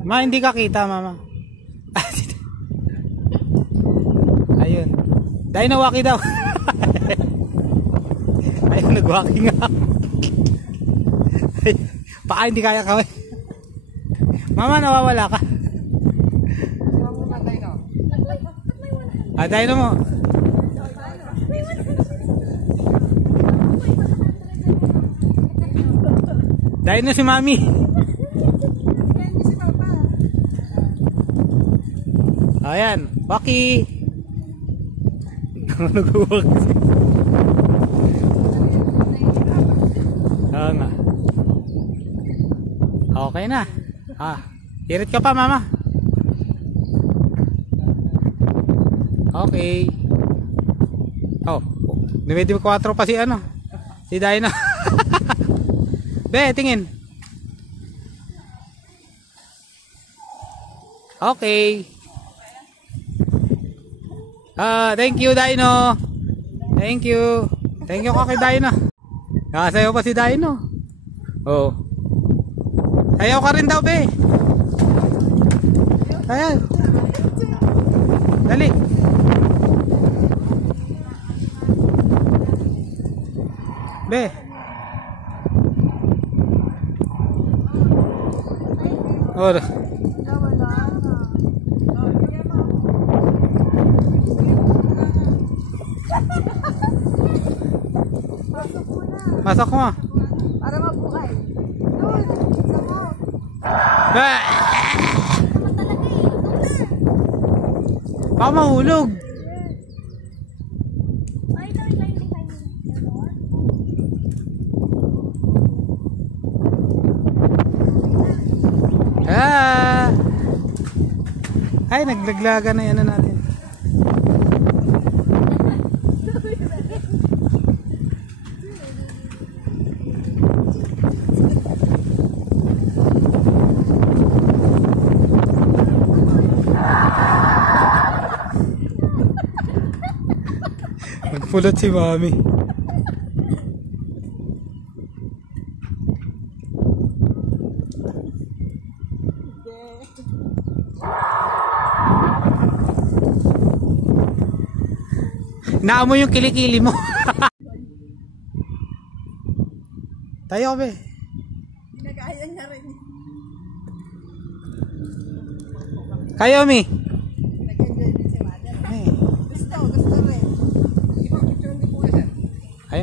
Ma, hindi ka kita, mama. Ayun. Dino waki daw. Ayun, nagwaki nga. Baka hindi kaya kaway. Mama, nawawala ka. Ah, Dino mo. Dino si mami. Ayan, waki. Nag-uwag. Oo nga. Okay na. Hirit ka pa, mama. Okay. Oh, 94 pa si ano? Si Dino. Be, tingin. Okay. Thank you, Dino. Thank you. Thank you kay Dino. Sayaw pa si Dino. Oh. Sayaw ka rin daw, be. Ayan. Dali. Be. Oh. Pasok mo. Para mabuhay. Doon. Ba! Baka mahulog. Ay, naglaglaga na yan natin. Nagpulot si mami. Naamoy yung kilikili mo. Tayo, be. Nagaya niya rin. Kayo, mi. Nag-enjoy din si mother. Gusto.